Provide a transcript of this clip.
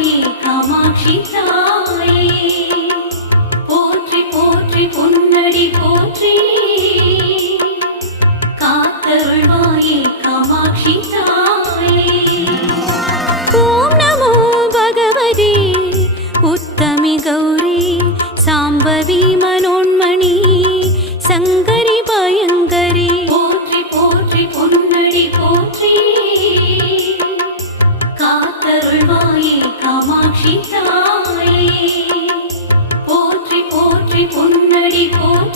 காத்தருள்வாயே காமாட்சி தாயே போற்றி போற்றி பொன்னடி போற்றி காத்தருள்வாயே காமாட்சி தாயே ஓம் நமோ பகவதி உத்தமி கௌரி சாம்பவி மனோன்மணி சங்கரி பயங்கரி போற்றி போற்றி பொன்னடி போற்றி காத்தருள்வாயே காமாட்சி தாயே போற்றி போற்றி பொன்னடி போற்றி